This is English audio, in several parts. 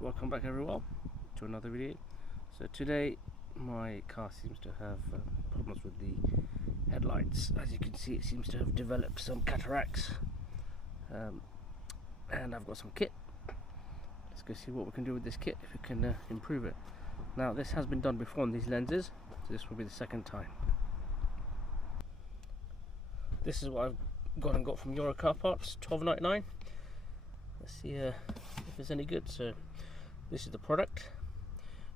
Welcome back everyone to another video. So today my car seems to have problems with the headlights. As you can see, it seems to have developed some cataracts, and I've got some kit. Let's go see what we can do with this kit, if we can improve it. Now this has been done before on these lenses, so this will be the second time. This is what I've got from Euro Car Parts, $12.99. Let's see if it's any good. So this is the product.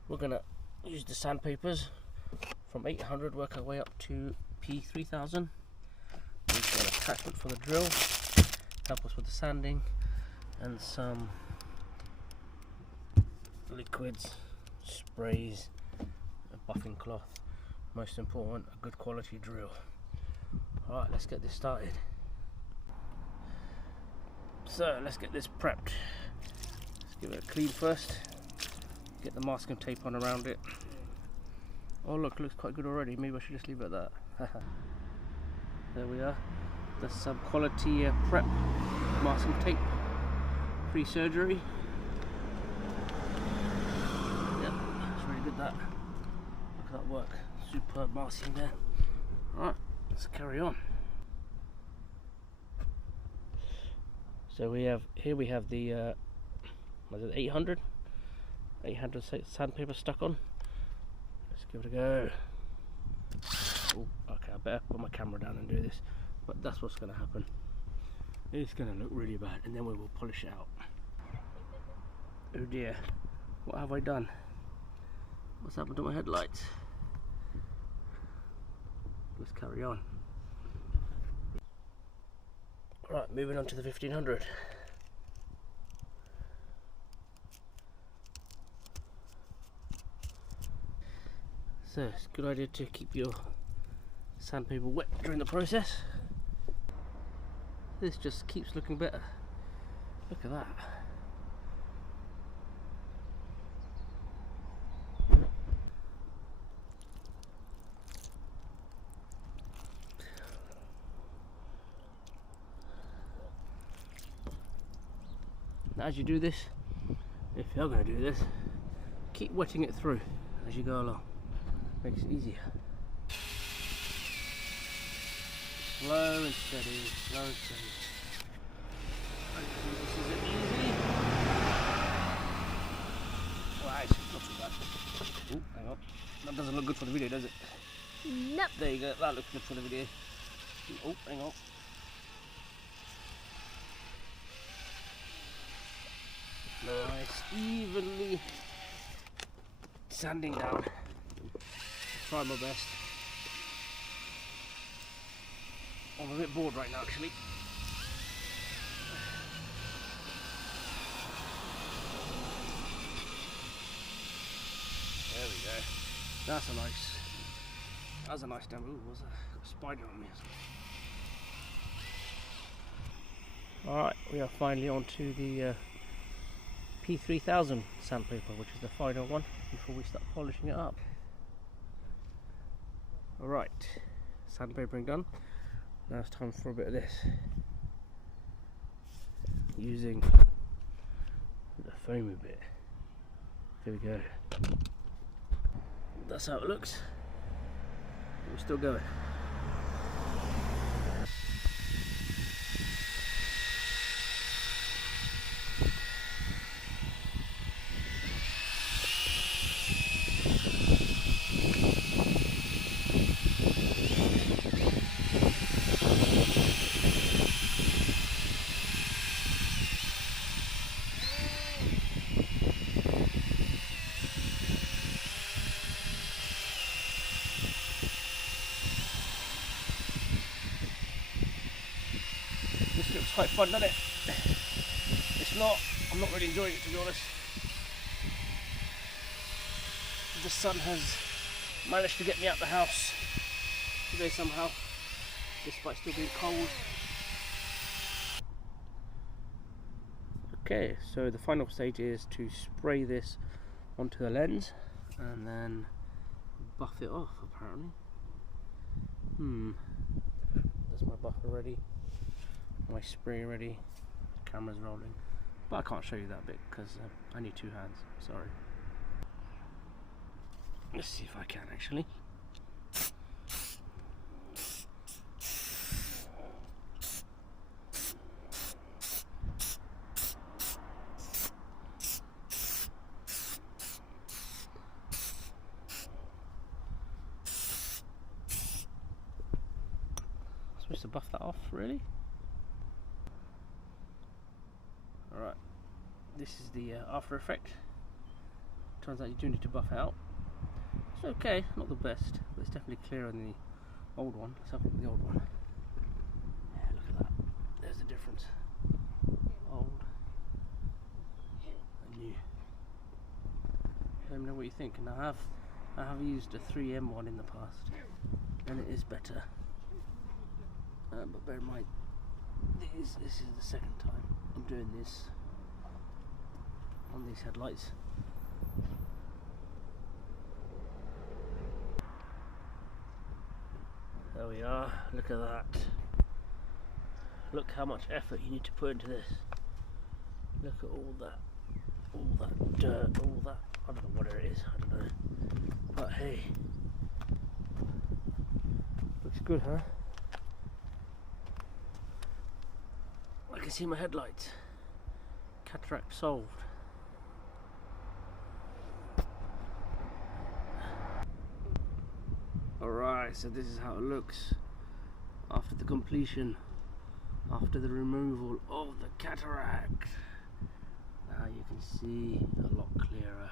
We're gonna use the sandpapers from 800, work our way up to P3000. We've got an attachment for the drill, help us with the sanding, and some liquids, sprays, a buffing cloth. Most important, a good quality drill. Alright, let's get this started. So let's get this prepped. Let's give it a clean first. Get the masking tape on around it. Oh look, looks quite good already. Maybe I should just leave it at that. There we are. That's some quality prep masking tape. Pre-surgery. Yep, that's really good that. Look at that work. Superb masking there. Alright, let's carry on. So we have the what is it, 800 sandpaper stuck on. Let's give it a go. Oh, okay, I better put my camera down and do this, but that's what's going to happen. It's going to look really bad, and then we will polish it out. Oh dear, what have I done? What's happened to my headlights? Let's carry on. Right, moving on to the 1500. So it's a good idea to keep your sandpaper wet during the process. This just keeps looking better. Look at that. Now, as you do this, if you're going to do this, keep wetting it through as you go along. Makes it easier. Slow and steady, slow and steady. Hopefully this isn't easy. Well, actually, not too bad. Oh, hang on. That doesn't look good for the video, does it? Nope. There you go, that looks good for the video. Oh, hang on. Nice, evenly sanding down. Try my best. I'm a bit bored right now, actually. There we go. That's a nice demo. Ooh, was a spider on me. Alright, we are finally on to the P3000 sandpaper, which is the final one before we start polishing it up. Alright, sandpapering done. Now it's time for a bit of this. Using the foamy bit. Here we go. That's how it looks. We're still going. This looks quite fun, doesn't it? It's not. I'm not really enjoying it, to be honest. The sun has managed to get me out the house today somehow, despite still being cold. Okay, so the final stage is to spray this onto the lens and then buff it off, apparently. There's my buffer ready, my spray ready, camera's rolling. but I can't show you that bit because I need two hands, sorry. Let's see if I can actually. I'm supposed to buff that off, really? Alright, this is the after effect. Turns out you do need to buff it out. It's okay, not the best, but it's definitely clearer than the old one. Let's have a look at the old one. Yeah, look at that. There's the difference. Old and new. Let me know what you think. And I have used a 3M one in the past, and it is better. But bear in mind, this is the second time I'm doing this on these headlights. There we are, look at that. Look how much effort you need to put into this. Look at all that dirt, all that, I don't know what it is, I don't know. But hey, looks good, huh? I can see my headlights. Cataract solved. Alright, so this is how it looks after the completion, after the removal of the cataract. Now you can see a lot clearer.